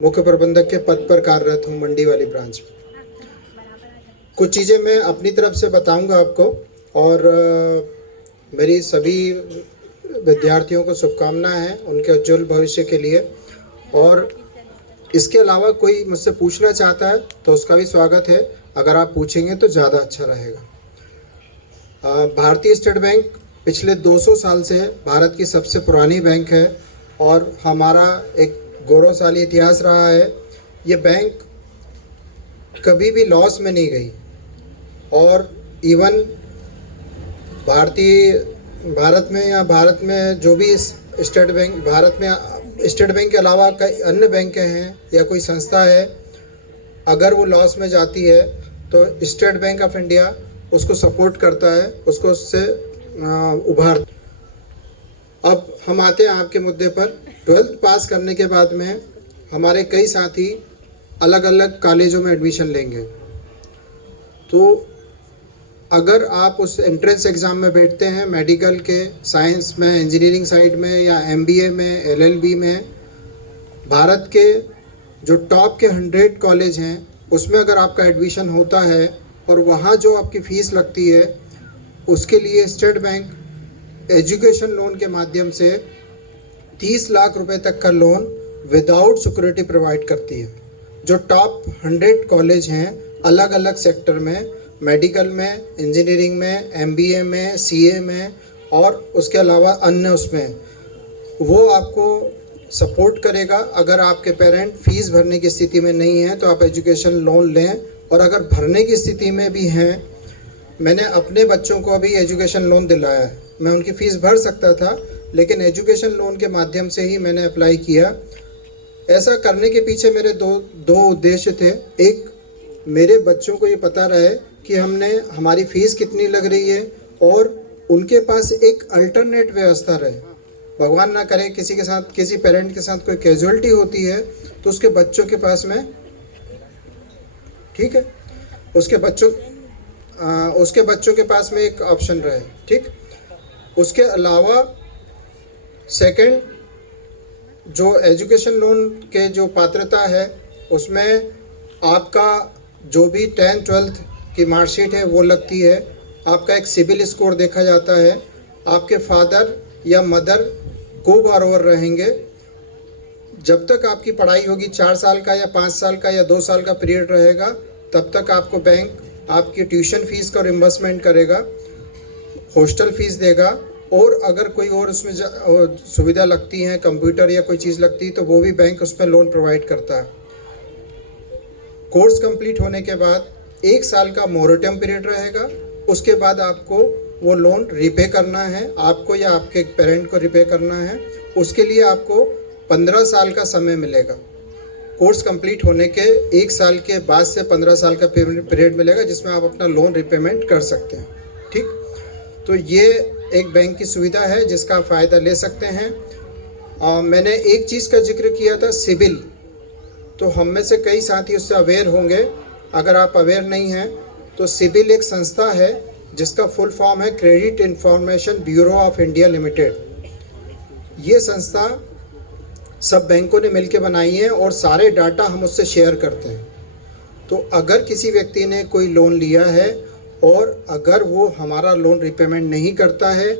मुख्य प्रबंधक के पद पर कार्यरत हूँ मंडी वाली ब्रांच में। कुछ चीज़ें मैं अपनी तरफ से बताऊंगा आपको और मेरी सभी विद्यार्थियों को शुभकामनाएं हैं उनके उज्जवल भविष्य के लिए। और इसके अलावा कोई मुझसे पूछना चाहता है तो उसका भी स्वागत है, अगर आप पूछेंगे तो ज़्यादा अच्छा रहेगा। भारतीय स्टेट बैंक पिछले 200 साल से भारत की सबसे पुरानी बैंक है और हमारा एक गौरवशाली इतिहास रहा है। ये बैंक कभी भी लॉस में नहीं गई और इवन भारत में जो भी स्टेट बैंक, भारत में स्टेट बैंक के अलावा कई अन्य बैंक हैं या कोई संस्था है, अगर वो लॉस में जाती है तो स्टेट बैंक ऑफ इंडिया उसको सपोर्ट करता है, उसको उससे उभार। अब हम आते हैं आपके मुद्दे पर। 12th पास करने के बाद में हमारे कई साथी अलग अलग कॉलेजों में एडमिशन लेंगे, तो अगर आप उस एंट्रेंस एग्ज़ाम में बैठते हैं मेडिकल के, साइंस में, इंजीनियरिंग साइड में या एमबीए में, एलएलबी में, भारत के जो टॉप के 100 कॉलेज हैं उसमें अगर आपका एडमिशन होता है और वहाँ जो आपकी फ़ीस लगती है उसके लिए स्टेट बैंक एजुकेशन लोन के माध्यम से 30 लाख रुपए तक का लोन विदाउट सिक्योरिटी प्रोवाइड करती है। जो टॉप 100 कॉलेज हैं अलग अलग सेक्टर में, मेडिकल में, इंजीनियरिंग में, एमबीए में, सीए में और उसके अलावा अन्य उसमें, वो आपको सपोर्ट करेगा। अगर आपके पेरेंट फ़ीस भरने की स्थिति में नहीं हैं तो आप एजुकेशन लोन लें, और अगर भरने की स्थिति में भी हैं, मैंने अपने बच्चों को अभी एजुकेशन लोन दिलाया है। मैं उनकी फ़ीस भर सकता था लेकिन एजुकेशन लोन के माध्यम से ही मैंने अप्लाई किया। ऐसा करने के पीछे मेरे दो उद्देश्य थे। एक, मेरे बच्चों को ये पता रहे कि हमारी फ़ीस कितनी लग रही है और उनके पास एक अल्टरनेट व्यवस्था रहे। भगवान ना करे किसी के साथ, किसी पेरेंट के साथ कोई कैजुअलिटी होती है तो उसके बच्चों के पास में, ठीक है, उसके बच्चों के पास में एक ऑप्शन रहे। ठीक, उसके अलावा सेकंड, जो एजुकेशन लोन के जो पात्रता है उसमें आपका जो भी 10th 12th की मार्कशीट है वो लगती है। आपका एक सिबिल स्कोर देखा जाता है। आपके फादर या मदर को बारोवर रहेंगे। जब तक आपकी पढ़ाई होगी, 4 साल का या 5 साल का या 2 साल का पीरियड रहेगा, तब तक आपको बैंक आपकी ट्यूशन फ़ीस का रिम्बर्समेंट करेगा, हॉस्टल फ़ीस देगा, और अगर कोई और उसमें सुविधा लगती है, कंप्यूटर या कोई चीज़ लगती है, तो वो भी बैंक उसमें लोन प्रोवाइड करता है। कोर्स कंप्लीट होने के बाद 1 साल का मोरेटम पीरियड रहेगा। उसके बाद आपको वो लोन रिपे करना है, आपको या आपके पेरेंट को रिपे करना है। उसके लिए आपको 15 साल का समय मिलेगा। कोर्स कंप्लीट होने के 1 साल के बाद से 15 साल का पीरियड मिलेगा जिसमें आप अपना लोन रिपेमेंट कर सकते हैं। ठीक, तो ये एक बैंक की सुविधा है जिसका फ़ायदा ले सकते हैं। मैंने एक चीज़ का जिक्र किया था, सिबिल, तो हम में से कई साथी उससे अवेयर होंगे। अगर आप अवेयर नहीं हैं तो सिबिल एक संस्था है जिसका फुल फॉर्म है credit information bureau of India limited. ये संस्था सब बैंकों ने मिलकर बनाई है और सारे डाटा हम उससे शेयर करते हैं। तो अगर किसी व्यक्ति ने कोई लोन लिया है और अगर वो हमारा लोन रिपेमेंट नहीं करता है